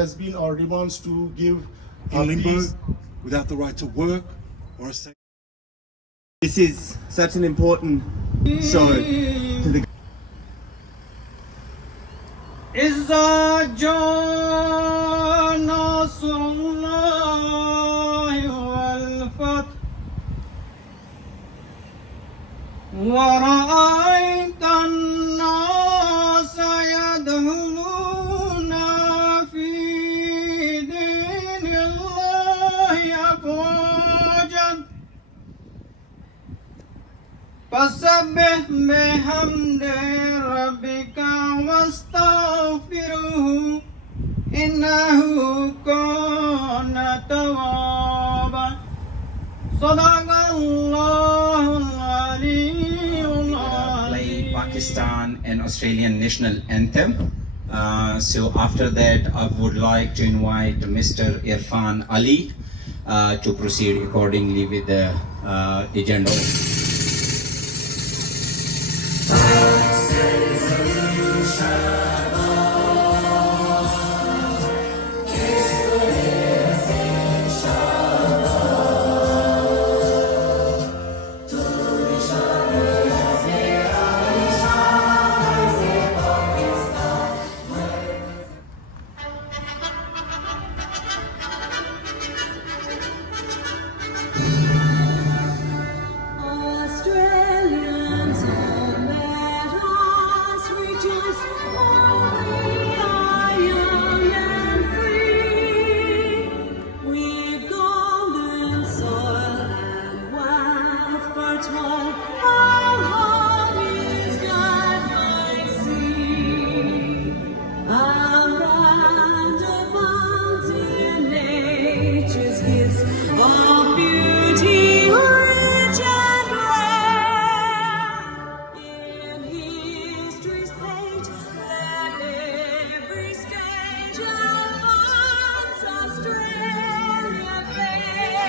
has been our demands to give in limbo peace. without the right to work or a second. This is such an important show to the إذا جاء نصر الله والفتح ورأيت الناس يدخلون في دين الله أفواجا فسبح بحمد ربك واستغفره إنه كان توابا صدق الله العلي العظيم. Play Pakistan and Australian national anthem. So after that, I would like to invite Mr. Irfan Ali to proceed accordingly with the agenda. Australians, oh, let us rejoice, for we are young and free. We've golden soil and wealth fertile, our home is God by sea. Around abounding nature's gifts of beauty rich and rare. In history's page, let every stage advance Australia fame.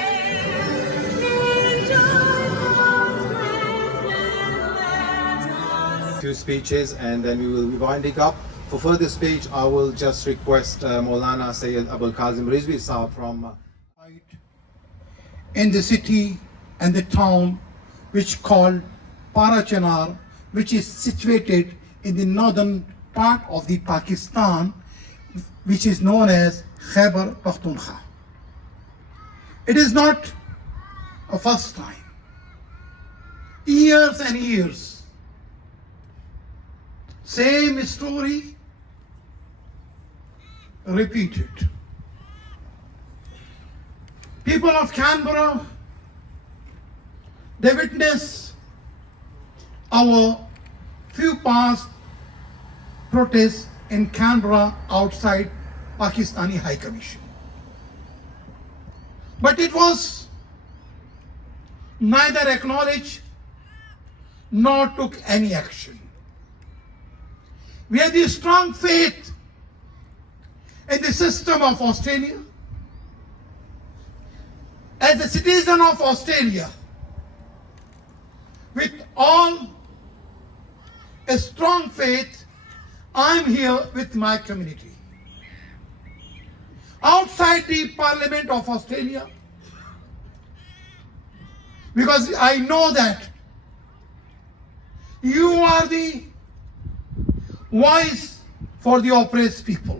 Enjoy those graves and let us Few speeches and then we will be winding up. For further speech, I will just request Maulana Sayyid Abul Kazim Rizvi Sahab from in the city and the town which called Parachinar, which is situated in the northern part of the Pakistan, which is known as Khyber Pakhtunkhwa. It is not a first time. Years and years, same story repeated. People of Canberra, they witness our few past protests in Canberra outside Pakistani High Commission. But it was neither acknowledged nor took any action. We have the strong faith in the system of Australia. As a citizen of Australia, with all a strong faith, I'm here with my community. Outside the Parliament of Australia, because I know that you are the voice for the oppressed people.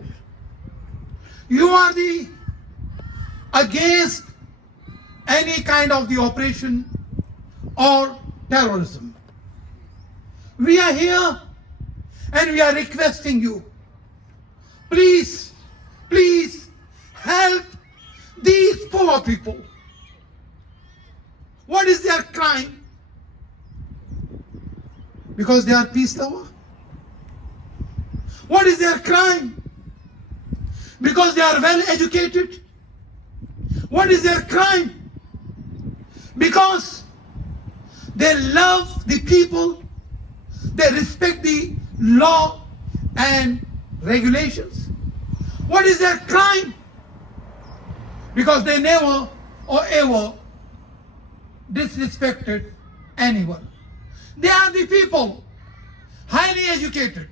You are the against any kind of the oppression or terrorism. We are here and we are requesting you, please, please help these poor people. What is their crime? Because they are peace lovers? What is their crime? Because they are well educated? What is their crime? Because they love the people, they respect the law and regulations. What is their crime? Because they never or ever disrespected anyone. They are the people, highly educated.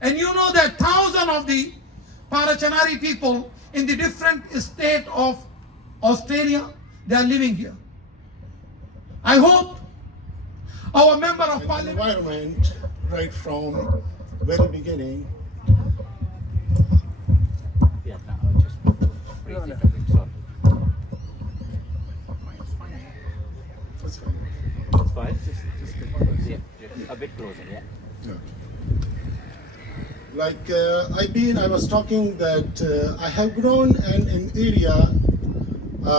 And you know that thousands of the Parachinari people in the different state of Australia, they are living here. I hope our member of parliament, environment right from very beginning. That's fine. A bit closer, yeah. Like I was talking that I have grown in an area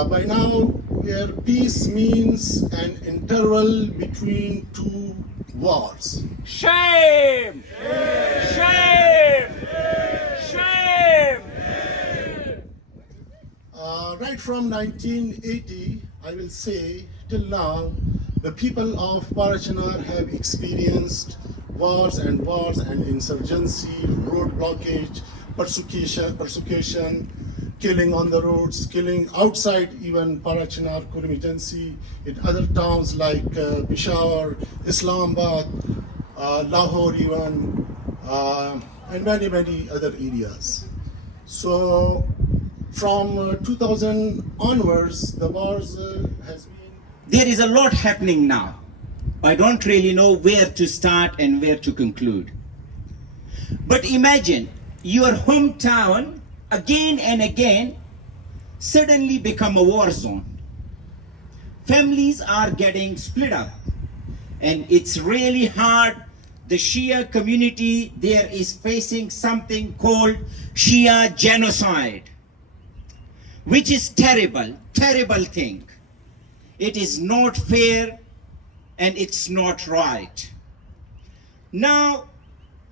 by now where peace means an interval between two wars. Shame! Shame! Shame! Right from 1980, I will say, till now, the people of Parachinar have experienced wars and insurgency, road blockage, persecution, killing on the roads, killing outside even Parachinar, Kurmitansi, in other towns like Peshawar, Islamabad, Lahore even, and many other areas. So from 2000 onwards, the wars has been. There is a lot happening now. I don't really know where to start and where to conclude. But imagine your hometown again and again suddenly become a war zone. Families are getting split up, and it's really hard. The Shia community there is facing something called Shia genocide, which is terrible thing. It is not fair and it's not right. Now,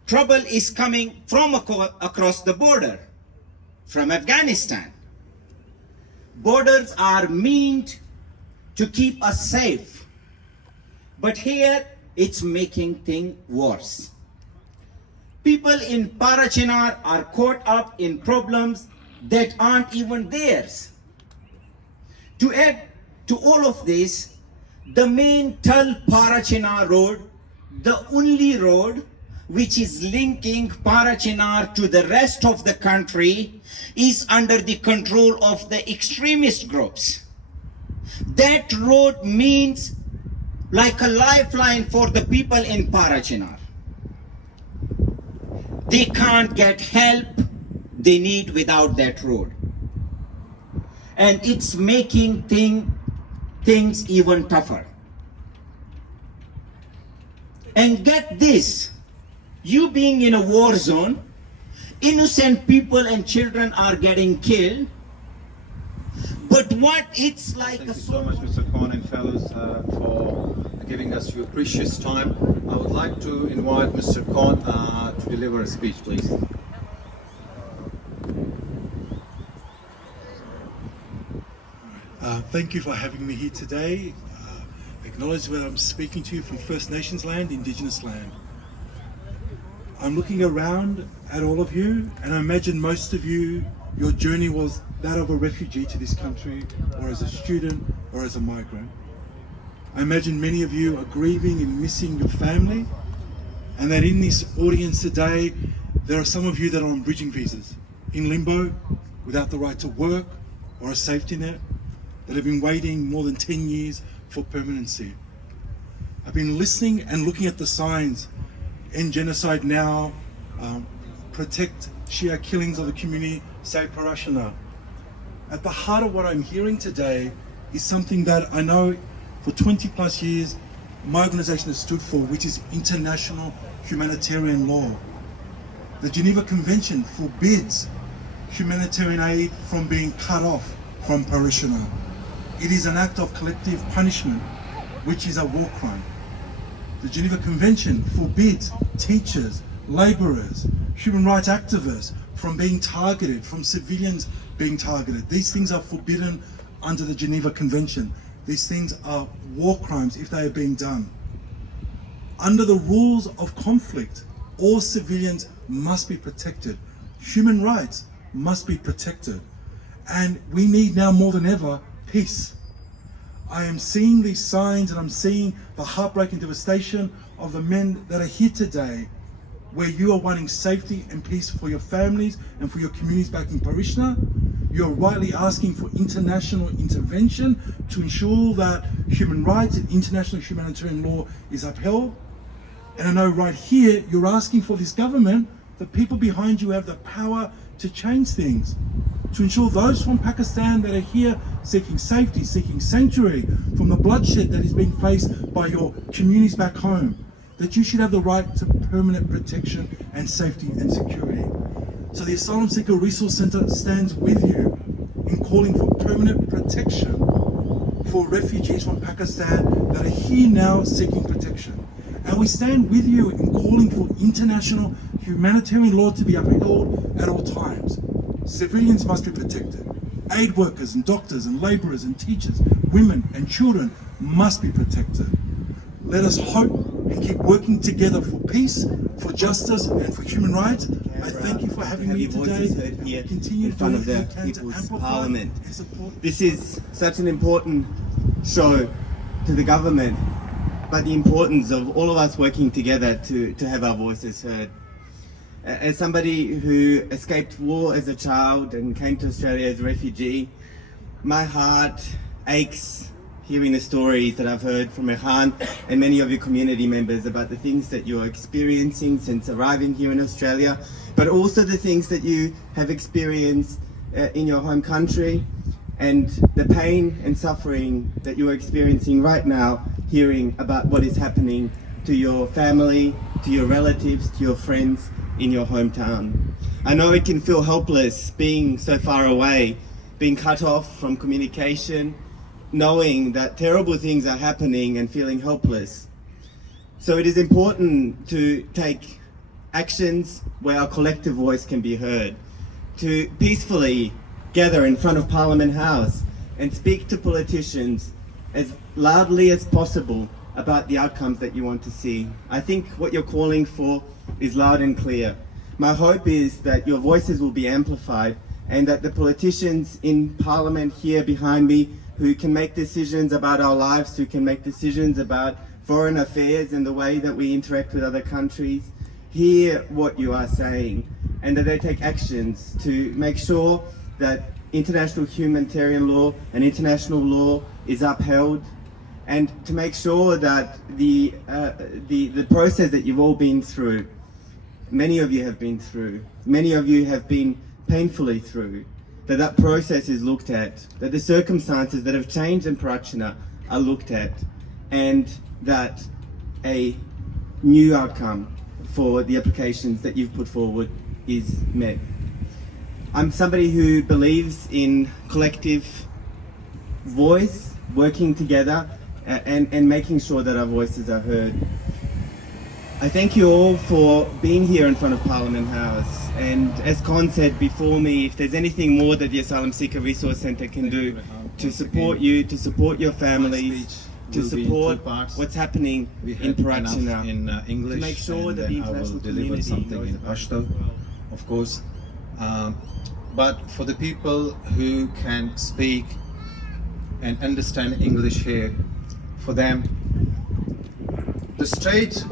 trouble is coming from across the border, from Afghanistan. Borders are meant to keep us safe, but here it's making things worse. People in Parachinar are caught up in problems that aren't even theirs. To add to all of this, the main Tal Parachinar road, the only road which is linking Parachinar to the rest of the country, is under the control of the extremist groups. That road means like a lifeline for the people in Parachinar. They can't get help they need without that road. And it's making things even tougher. And get this, you being in a war zone, innocent people and children are getting killed. But what it's like. Thank you so much, Mr. Khan and fellows, for giving us your precious time. I would like to invite Mr. Khan to deliver a speech, please. Thank you for having me here today. Acknowledge that I'm speaking to you from First Nations land, Indigenous land. I'm looking around at all of you, and I imagine most of you, your journey was that of a refugee to this country, or as a student, or as a migrant. I imagine many of you are grieving and missing your family, and that in this audience today, there are some of you that are on bridging visas, in limbo, without the right to work or a safety net, that have been waiting more than 10 years for permanency. I've been listening and looking at the signs: end genocide now, protect Shia killings of the community, save Parachinar. At the heart of what I'm hearing today is something that I know for 20 plus years my organization has stood for, which is international humanitarian law. The Geneva Convention forbids humanitarian aid from being cut off from Parachinar. It is an act of collective punishment, which is a war crime. The Geneva Convention forbids teachers, laborers, human rights activists from being targeted, from civilians being targeted. These things are forbidden under the Geneva Convention. These things are war crimes if they are being done. Under the rules of conflict, all civilians must be protected. Human rights must be protected. And we need now more than ever peace. I am seeing these signs, and I'm seeing the heartbreaking devastation of the men that are here today where you are wanting safety and peace for your families and for your communities back in Parachinar. You're rightly asking for international intervention to ensure that human rights and international humanitarian law is upheld. And I know right here, you're asking for this government, the people behind you have the power to change things, to ensure those from Pakistan that are here seeking safety, seeking sanctuary from the bloodshed that is being faced by your communities back home, that you should have the right to permanent protection and safety and security. So the Asylum Seeker Resource Centre stands with you in calling for permanent protection for refugees from Pakistan that are here now seeking protection. And we stand with you in calling for international humanitarian law to be upheld at all times. Civilians must be protected. Aid workers and doctors and labourers and teachers, women and children must be protected. Let us hope and keep working together for peace, for justice and for human rights. I thank you for having me today. Here Continue in front of the People's Parliament. This is such an important show to the government, but the importance of all of us working together to have our voices heard. As somebody who escaped war as a child and came to Australia as a refugee, my heart aches hearing the stories that I've heard from Rehan and many of your community members about the things that you're experiencing since arriving here in Australia, but also the things that you have experienced in your home country and the pain and suffering that you are experiencing right now, hearing about what is happening to your family, to your relatives, to your friends in your hometown. I know it can feel helpless being so far away, being cut off from communication, knowing that terrible things are happening and feeling helpless. So it is important to take actions where our collective voice can be heard, to peacefully gather in front of Parliament House and speak to politicians as loudly as possible about the outcomes that you want to see. I think what you're calling for is loud and clear. My hope is that your voices will be amplified and that the politicians in Parliament here behind me who can make decisions about our lives, who can make decisions about foreign affairs and the way that we interact with other countries, hear what you are saying and that they take actions to make sure that international humanitarian law and international law is upheld, and to make sure that the process that you've all been through, many of you have been through, many of you have been painfully through, that process is looked at, that the circumstances that have changed in Parachinar are looked at, and that a new outcome for the applications that you've put forward is met. I'm somebody who believes in collective voice, working together, and making sure that our voices are heard. I thank you all for being here in front of Parliament House. And as Con said before me, if there's anything more that the Asylum Seeker Resource Centre can do to support you, to support your families, to support what's happening in Parachinar, in English, to make sure and that the then I will international deliver community something knows in about it. Pashto, of course. But for the people who can speak and understand English here, for them, the state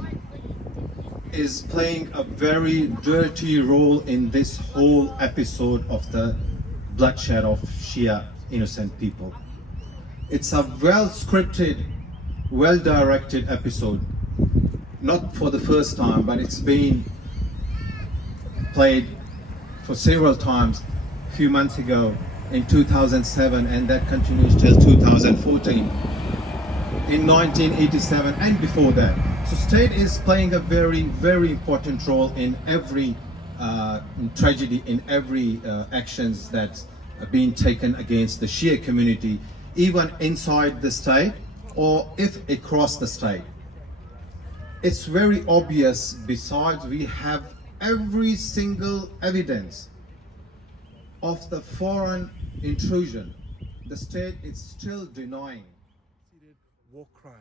is playing a very dirty role in this whole episode of the bloodshed of Shia innocent people. It's a well scripted, well directed episode. Not for the first time, but it's been played for several times a few months ago in 2007, and that continues till 2014. In 1987 and before that. So state is playing a very, very important role in every tragedy, in every actions that are being taken against the Shia community, even inside the state or if across the state. It's very obvious. Besides, we have every single evidence of the foreign intrusion. The state is still denying war crimes.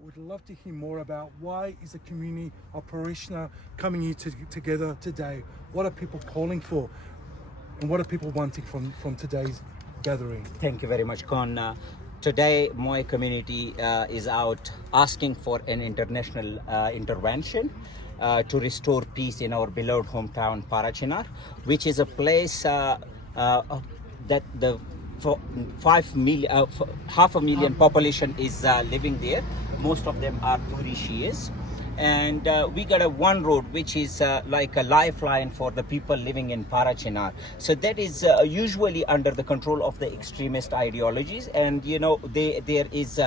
We'd love to hear more about why is the community of Parachinar coming here together today? What are people calling for? And what are people wanting from today's gathering? Thank you very much, Con. Today, my community is out asking for an international intervention. to restore peace in our beloved hometown Parachinar, which is a place that the half a million population is living there. Most of them are Turi Shias. And we got a one road which is like a lifeline for the people living in Parachinar. So that is usually under the control of the extremist ideologies, and you know there is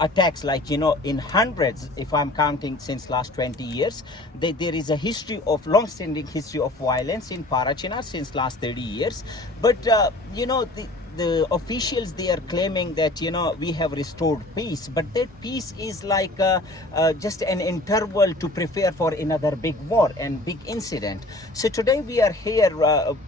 attacks like, you know, in hundreds, if I'm counting since last 20 years, there is a history of long-standing history of violence in Parachinar since last 30 years. But you know, the officials, they are claiming that, you know, we have restored peace, but that peace is like just an interval to prepare for another big war and big incident. So today we are here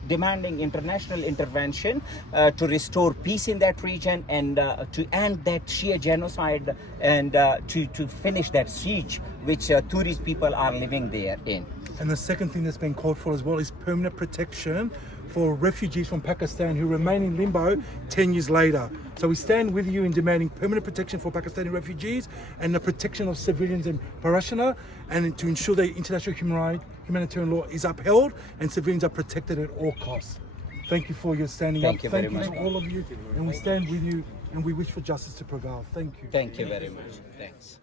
demanding international intervention to restore peace in that region, and to end that Shia genocide, and to finish that siege which tourist people are living there in. And the second thing that's been called for as well is permanent protection for refugees from Pakistan who remain in limbo 10 years later. So we stand with you in demanding permanent protection for Pakistani refugees and the protection of civilians in Parachinar, and to ensure that international humanitarian law is upheld and civilians are protected at all costs. Thank you for your standing Thank up. you very much. Thank you to all of you, and we stand with you, and we wish for justice to prevail. Thank you. Thank you very much. Thanks.